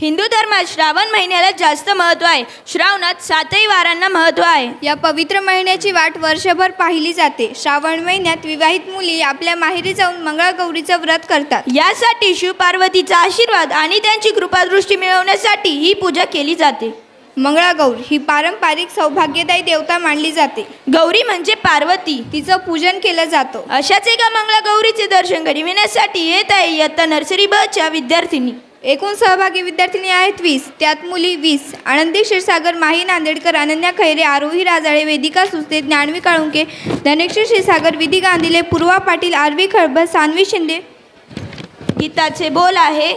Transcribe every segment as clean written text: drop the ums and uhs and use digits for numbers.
हिंदू धर्मात श्रावण महिन्याला जास्त महत्त्व आहे. श्रावणात 7ही वारांना महत्त्व आहे. या पवित्र महिन्याची वाट वर्षभर पाहिली जाते. श्रावण महिन्यात विवाहित मुली आपल्या माहेरी जाऊन मंगळागौरीचं व्रत करतात. यासाठी शिव पार्वतीचा आशीर्वाद आणि त्यांची कृपादृष्टी मिळवण्यासाठी ही पूजा केली जाते. मंगळागौर ही पारंपरिक सौभाग्यदायी देवता मानली जाते. गौरी म्हणजे पार्वती, तिचं पूजन केलं जातं. अशाच एका मंगळागौरीचे दर्शन घडविण्यासाठी येत आहे इयत्ता नर्सरी ब च्या विद्यार्थिनी. एकूण सहभागी विद्यार्थिनी आहेत 20. त्यात मुली 20. आनंदी क्षीरसागर, माही नांदेडकर, अनन्या खैरे, आरोही राजाळे, वेदिका सुस्ते, ज्ञानवी काळुंके, धनेश्वर क्षीरसागर, विधी गांधीले, पूर्वा पाटील, आरवी खळबळ, सान्वी शिंदे. गीताचे बोल आहे,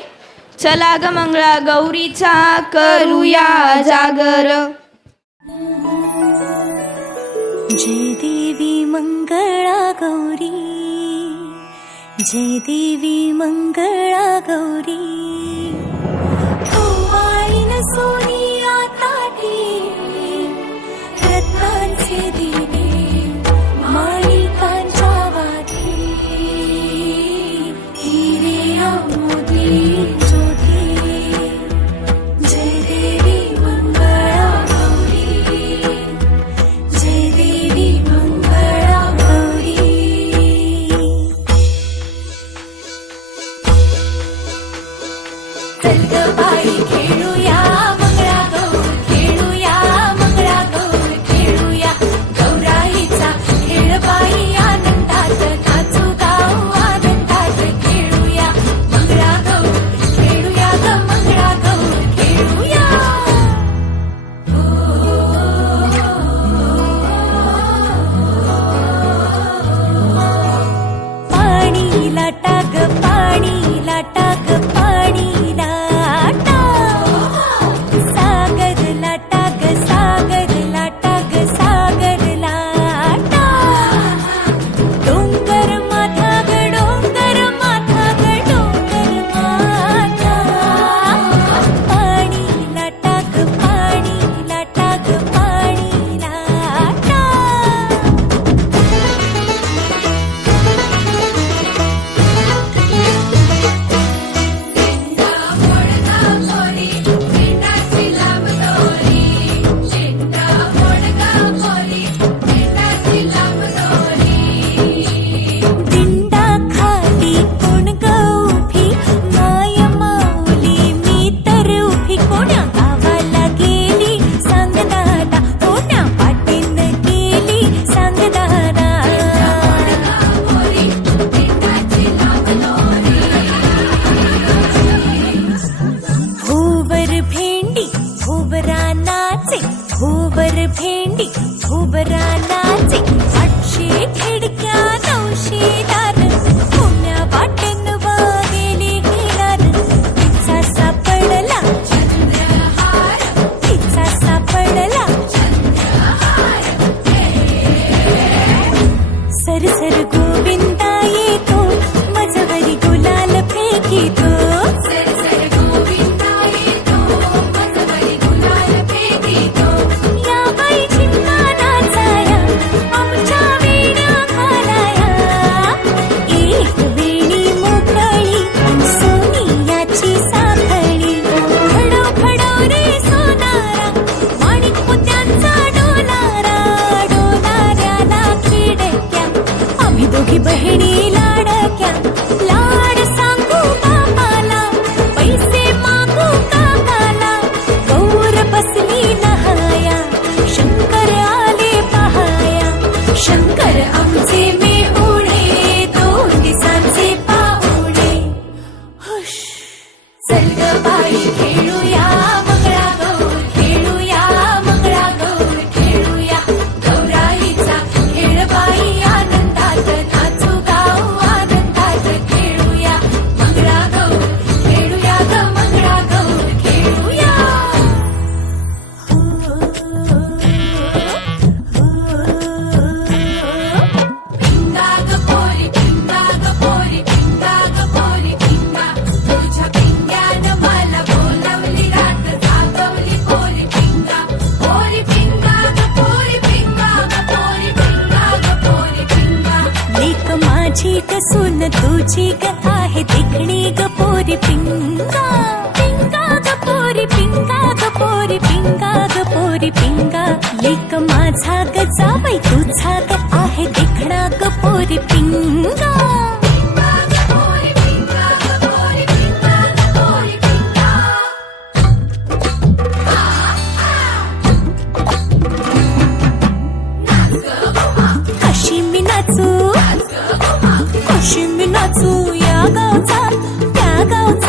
चला ग मंगळा गौरीचा करूया जागर. जय देवी मंगळा गौरी, जय देवी मंगळा गौरी. ओवाळीन सोनिया ताटी, रत्नांचे दिवे माणिकांच्या वाती, हिरे मोती ज्योती. जय देवी मंगळा गौरी, जय देवी मंगळा गौरी. चल ग बाई खेळूया मंगळागौर, खेळूया मंगळागौर, खेळूया गौराईचा खेळ बाई. आनंदात नाचू गाऊ, आनंदात खेळूया मंगळागौर, खेळूया ग मंगळागौर, खेळूया. पाणी लाटा ग पाणी लाटा ग पाणी लाटा, सागर लाटा ग सागर लाटा ग सागर लाटा. डोंगर माथा ग डोंगर माथा ग डोंगर माथा. पाणी लाटा ग पाणी लाटा ग पाणी लाटा. दिंडा खाली कोण ग उभी, माय माऊली मी तर उभी. कोण्या गावाला गेली सांग दादा, कोण्या वाटेन गेली सांग दादा. भुवर भेंडी भुवरा नाचे, भुवर भेंडी भुवरा नाचे. 800 खिडक्या 900 दार, कोण्या वाटेन गेली हिरार. तिचा सापडला चंद्रहार, तिचा सापडला चंद्रहार. सर सर गोविंदा येतो, मजवरी गुलाल फेकीतो. सर सर गोविंदा येतो, मजवरी गुलाल फेकीतो. या बाई झिम्मा नाचाया, आमच्या वेण्या घालाया. एक वेणी मोकळी सोनियाची साखळी. खडो खडो रे सोनारा, माणिक मोत्यांचा डोलारा. डोलाऱ्याला खिडक्या, आम्ही दोघी बहिणी लाडक्या. लाड सांगू बापाला, पैसे मागू काकाला. गौर बसली नहाया, शंकर आले पहाया. शंकर आमचे मेहुणे, 2 दिवसांचे पाहुणे. हुश चल ग बाई खेळूया मंगळागौर, खेळूया मंगळागौर, खेळूया गौराईचा खेळ बाई. आनंदात नाचू गाऊ, आनंदात खेळूया मंगळागौर, खेळूया ग मंगळागौर, खेळूया. पिंगा ग पोरी, पिंगा ग पोरी, पिंगा ग पोरी, पिंगा. तुझ्या पिंग्यानं मला बोलावली रात, जागवली पोरी पिंगा. पोरी पिंगा ग पोरी, पिंगा ग पोरी, पिंगा ग पोरी, पिंगा. लेक माझी ग सून तुझी ग आहे देखणी ग पोरी पिंगा. पिंगा ग ग पोरी पिंगा ग पोरी पिंगा ग पोरी पिंगा लेक माझा ग जावई तुझा ग आहे देखणा ग पोरी पिंगा कशी मी नाचू या गावचा त्या गावचा